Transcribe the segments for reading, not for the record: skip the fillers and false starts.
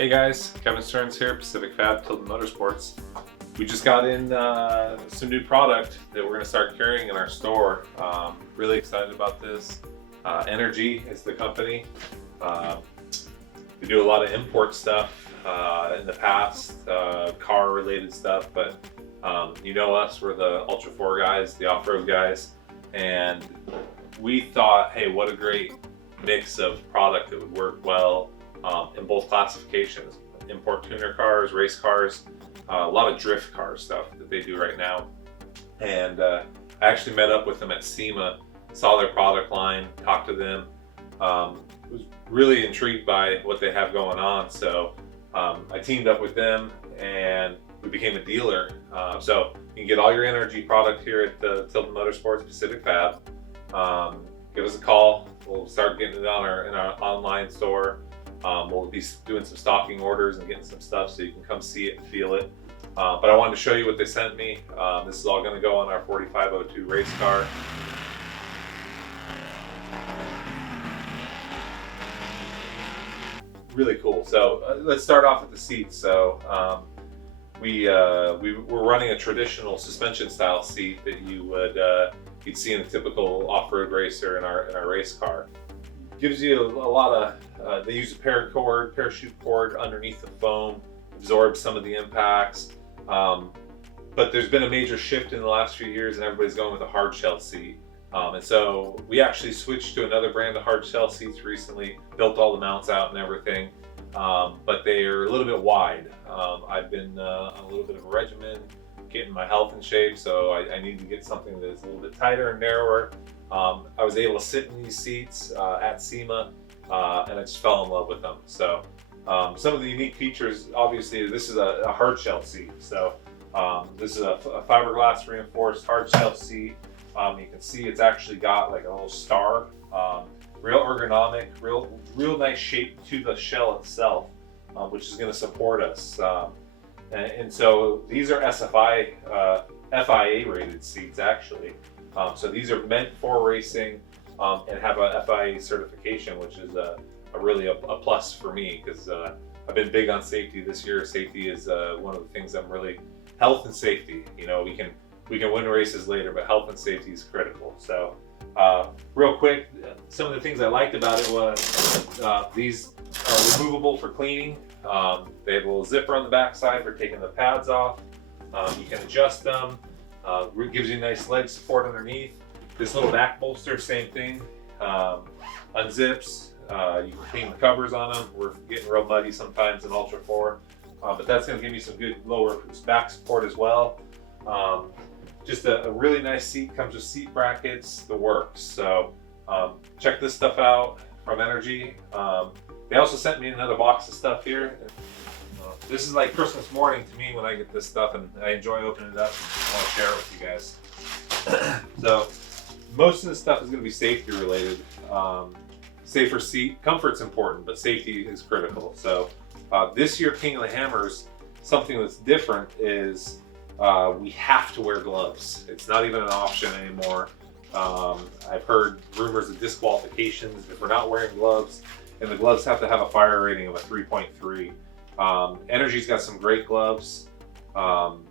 Hey guys, Kevin Stearns here, Pacific Fab, Tilden Motorsports. We just got in some new product that we're going to start carrying in our store. Really excited about this. Energy is the company. We do a lot of import stuff in the past, car related stuff, but you know us, we're the Ultra 4 guys, the off-road guys, and we thought, hey, what a great mix of product that would work well in both classifications, import tuner cars, race cars, a lot of drift car stuff that they do right now. And I actually met up with them at SEMA, saw their product line, talked to them, was really intrigued by what they have going on. So I teamed up with them and we became a dealer. So you can get all your energy product here at the Tilden Motorsports Pacific Fab. Give us a call. We'll start getting it on in our online store. We'll be doing some stocking orders and getting some stuff so you can come see it and feel it. But I wanted to show you what they sent me. This is all going to go on our 4502 race car. Really cool. So let's start off with the seats. So we were running a traditional suspension style seat that you'd see in a typical off-road racer in our race car. Gives you a lot of, they use a parachute cord underneath the foam, absorbs some of the impacts. But there's been a major shift in the last few years and everybody's going with a hard shell seat. And so we actually switched to another brand of hard shell seats recently, built all the mounts out and everything. But they are a little bit wide. I've been on a little bit of a regimen, getting my health in shape, so I need to get something that's a little bit tighter and narrower. I was able to sit in these seats at SEMA, and I just fell in love with them. So some of the unique features, obviously, this is a hard shell seat. So this is a fiberglass reinforced hard shell seat. You can see it's actually got like a little star, real ergonomic, real nice shape to the shell itself, which is going to support us. And so these are FIA rated seats actually. So these are meant for racing and have a FIA certification, which is really a plus for me because I've been big on safety this year. Safety is one of the things I'm really, health and safety. You know, we can win races later, but health and safety is critical. So real quick, some of the things I liked about it was these are removable for cleaning. They have a little zipper on the back side for taking the pads off. You can adjust them. Gives you nice leg support underneath. This little back bolster, same thing. Unzips. You can clean the covers on them. We're getting real muddy sometimes in Ultra 4. But that's going to give you some good lower back support as well. Just a really nice seat. Comes with seat brackets, the works. So check this stuff out from Energy. They also sent me another box of stuff here. This is like Christmas morning to me when I get this stuff, and I enjoy opening it up and want to share it with you guys. So most of this stuff is going to be safety related. Safer seat, comfort's important, but safety is critical. So this year, King of the Hammers, something that's different is we have to wear gloves. It's not even an option anymore. I've heard rumors of disqualifications if we're not wearing gloves, and the gloves have to have a fire rating of a 3.3. Energy's got some great gloves. In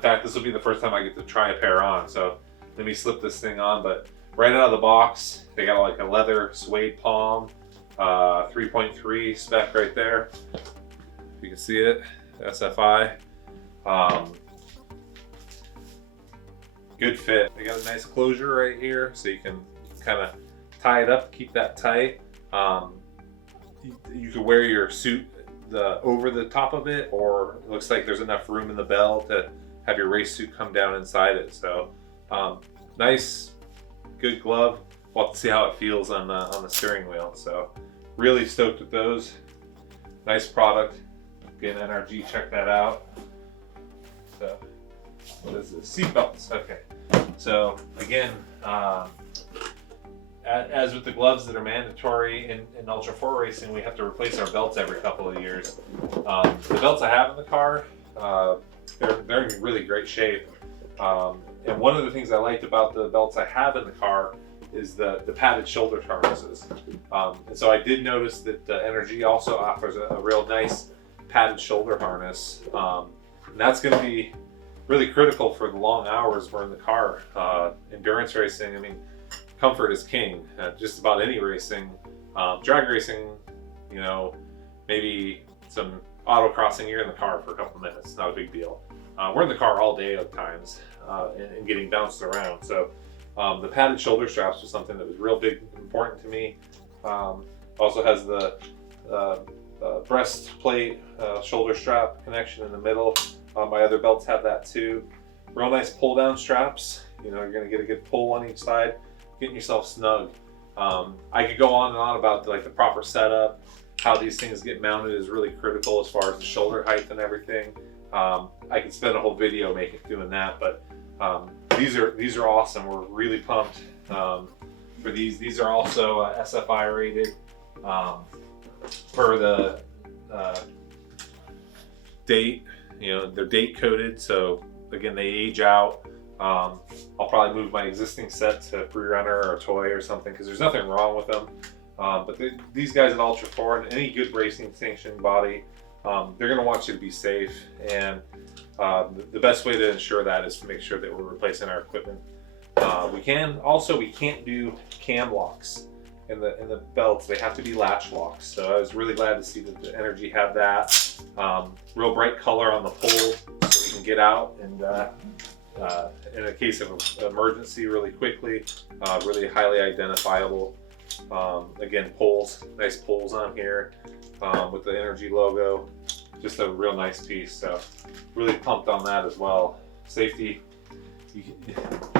fact, this will be the first time I get to try a pair on. So let me slip this thing on. But right out of the box, they got like a leather suede palm, 3.3 spec right there. If you can see it, SFI. Good fit. They got a nice closure right here, so you can kind of tie it up, keep that tight. You could wear your suit over the top of it, or it looks like there's enough room in the bell to have your race suit come down inside it. So nice, good glove. We'll have to see how it feels on the steering wheel. So really stoked with those. Nice product. Again, NRG, check that out. So what is this? Seat belts. Okay. So again, as with the gloves that are mandatory in Ultra 4 racing, we have to replace our belts every couple of years. The belts I have in the car, they're in really great shape. And one of the things I liked about the belts I have in the car is the padded shoulder harnesses. And so I did notice that Energy also offers a real nice padded shoulder harness. And that's going to be really critical for the long hours we're in the car. Endurance racing, I mean, comfort is king. Just about any racing. Drag racing, you know, maybe some autocrossing, you're in the car for a couple minutes, not a big deal. We're in the car all day at times and getting bounced around. So the padded shoulder straps was something that was real big, important to me. Also has the breastplate shoulder strap connection in the middle. My other belts have that too. Real nice pull down straps. You know, you're gonna get a good pull on each side, getting yourself snug. I could go on and on about like the proper setup. How these things get mounted is really critical as far as the shoulder height and everything. I could spend a whole video doing that, but these are awesome. We're really pumped for these. These are also SFI rated for the date. You know, they're date coded, so again, they age out. I'll probably move my existing set to Free Runner or Toy or something because there's nothing wrong with them. But these guys at Ultra 4 and any good racing sanctioned body, they're going to want you to be safe. And the best way to ensure that is to make sure that we're replacing our equipment. We can't do cam locks in the belts. They have to be latch locks. So I was really glad to see that the Energy had that. Real bright color on the pole so we can get out and in a case of emergency really quickly, really highly identifiable. Again, poles, nice poles on here with the Energy logo. Just a real nice piece. So really pumped on that as well. Safety, you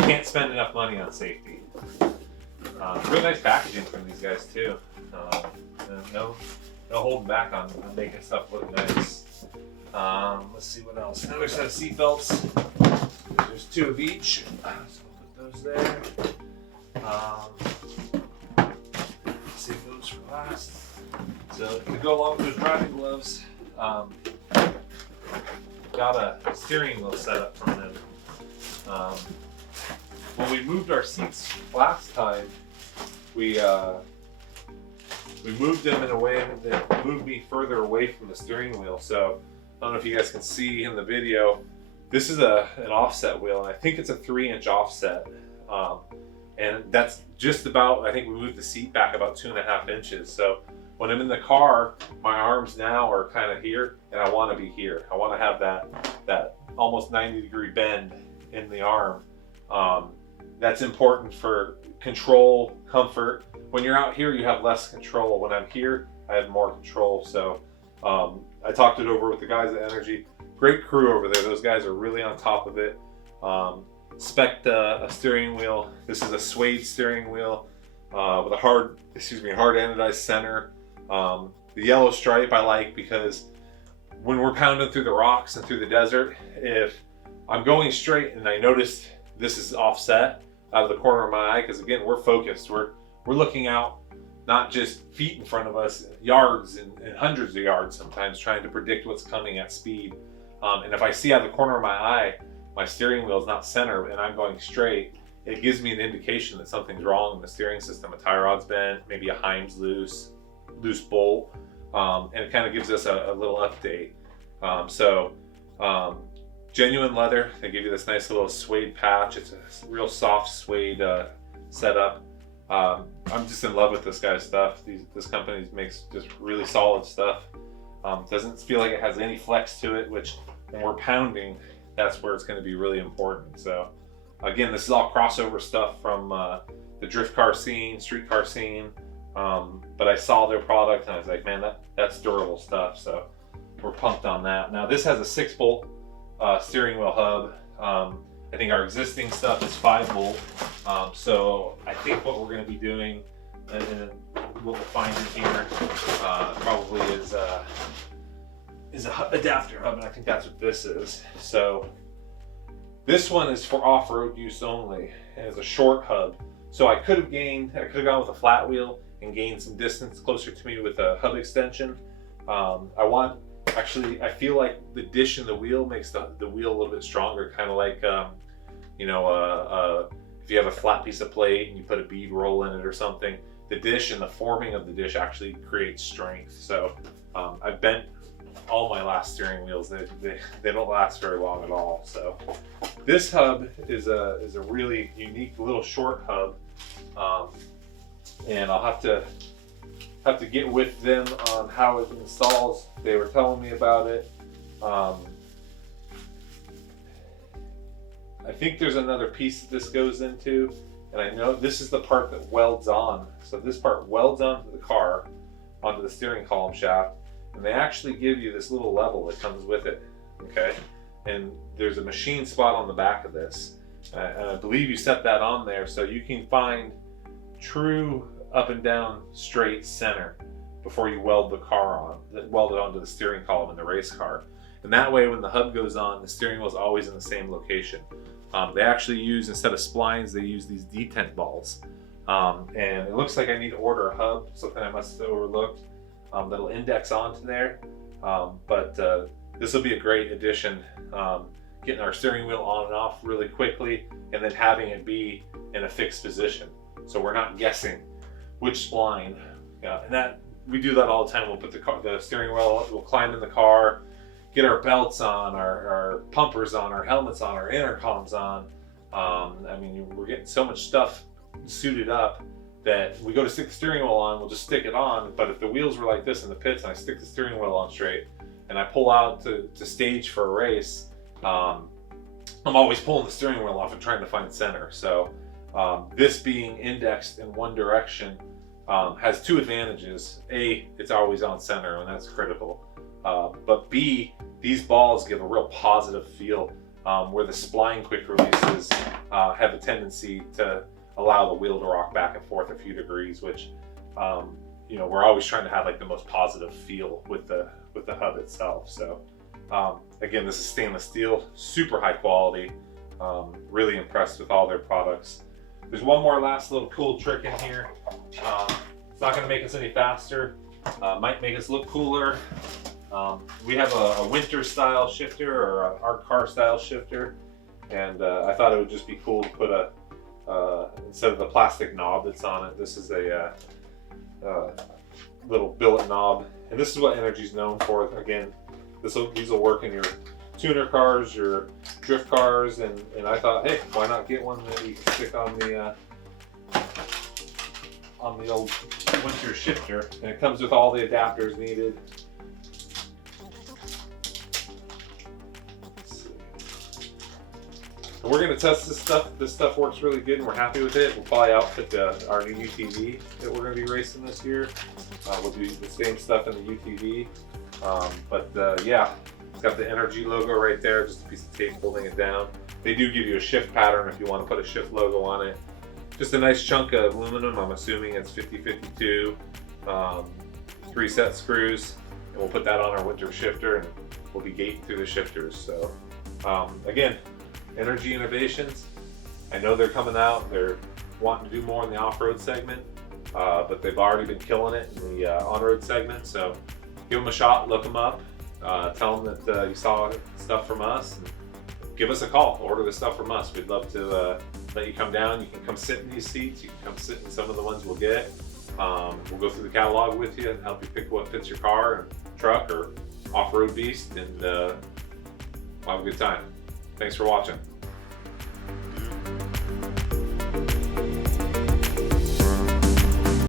can't spend enough money on safety. Real nice packaging from these guys too. No holding back on making stuff look nice. Let's see what else. Another set of seat belts. There's 2 of each. So we'll put those there. Save those for last. So to go along with those driving gloves, got a steering wheel set up from them. When we moved our seats last time, we moved them in a way that moved me further away from the steering wheel. So I don't know if you guys can see in the video, this is an offset wheel, and I think it's a 3-inch offset. And that's just about, I think we moved the seat back about 2.5 inches. So when I'm in the car, my arms now are kind of here, and I want to be here. I want to have that almost 90-degree bend in the arm. That's important for control, comfort. When you're out here, you have less control. When I'm here, I have more control. So I talked it over with the guys at Energy. Great crew over there. Those guys are really on top of it. Spec'd a steering wheel. This is a suede steering wheel with a hard anodized center. The yellow stripe I like because when we're pounding through the rocks and through the desert, if I'm going straight and I notice this is offset out of the corner of my eye, because again, we're focused. We're looking out, not just feet in front of us, yards and hundreds of yards sometimes, trying to predict what's coming at speed. And if I see out of the corner of my eye, my steering wheel is not center and I'm going straight, it gives me an indication that something's wrong in the steering system. A tie rod's bent, maybe a Heim's loose bolt, and it kind of gives us a little update. Genuine leather. They give you this nice little suede patch. It's a real soft suede setup. I'm just in love with this guy's stuff. This company makes just really solid stuff. Doesn't feel like it has any flex to it, which when we're pounding, that's where it's going to be really important. So again, this is all crossover stuff from the drift car scene, street car scene. But I saw their product and I was like, man, that's durable stuff. So we're pumped on that. Now this has a 6-bolt steering wheel hub. I think our existing stuff is 5-bolt. So I think what we're going to be doing, and what we'll find in here, probably is a adapter hub, and I think that's what this is. So this one is for off-road use only, and it's a short hub. So I could have gone with a flat wheel and gained some distance closer to me with a hub extension. I feel like the dish in the wheel makes the wheel a little bit stronger, kind of like, if you have a flat piece of plate and you put a bead roll in it or something, the dish and the forming of the dish actually creates strength. So I've bent all my last steering wheels. They don't last very long at all. So this hub is a really unique little short hub, and I'll have to get with them on how it installs. They were telling me about it. I think there's another piece that this goes into, and I know this is the part that welds on. So this part welds onto the car, onto the steering column shaft, and they actually give you this little level that comes with it, okay? And there's a machine spot on the back of this, and I believe you set that on there so you can find true up and down straight center before you weld the car on, weld it onto the steering column in the race car. And that way, when the hub goes on, the steering wheel is always in the same location. They actually use, instead of splines, they use these detent balls. And it looks like I need to order a hub, something I must have overlooked, that'll index onto there. But this will be a great addition, getting our steering wheel on and off really quickly, and then having it be in a fixed position. So we're not guessing which spline. And that we do that all the time. We'll put the steering wheel, we'll climb in the car, get our belts on, our pumpers on, our helmets on, our intercoms on. I mean, we're getting so much stuff suited up that we go to stick the steering wheel on, we'll just stick it on. But if the wheels were like this in the pits and I stick the steering wheel on straight and I pull out to stage for a race, I'm always pulling the steering wheel off and trying to find center. So this being indexed in one direction has two advantages. A, it's always on center, and that's critical. But B, these balls give a real positive feel, where the spline quick releases have a tendency to allow the wheel to rock back and forth a few degrees, which you know, we're always trying to have like the most positive feel with the hub itself. So again, this is stainless steel, super high quality. Really impressed with all their products. There's one more last little cool trick in here. It's not going to make us any faster. Might make us look cooler. We have a winter style shifter, or our car style shifter, and I thought it would just be cool to put instead of the plastic knob that's on it, this is a little billet knob, and this is what Energy's known for. Again, these will work in your tuner cars, your drift cars, and I thought, hey, why not get one that you can stick on the old winter shifter, and it comes with all the adapters needed. And we're going to test this stuff. This stuff works really good, and we're happy with it. We'll probably outfit our new UTV that we're going to be racing this year. We'll do the same stuff in the UTV, yeah. It's got the Energy logo right there, just a piece of tape holding it down. They do give you a shift pattern if you want to put a shift logo on it. Just a nice chunk of aluminum. I'm assuming it's 50-52, 3 set screws, and we'll put that on our winter shifter, and we'll be gating through the shifters. So again, Energy Innovations, I know they're coming out. They're wanting to do more in the off-road segment, but they've already been killing it in the on-road segment. So give them a shot, look them up. Tell them that you saw stuff from us, and give us a call. Order the stuff from us. We'd love to let you come down. You can come sit in these seats. You can come sit in some of the ones we'll get. We'll go through the catalog with you and help you pick what fits your car or truck or off-road beast, and we'll have a good time. Thanks for watching.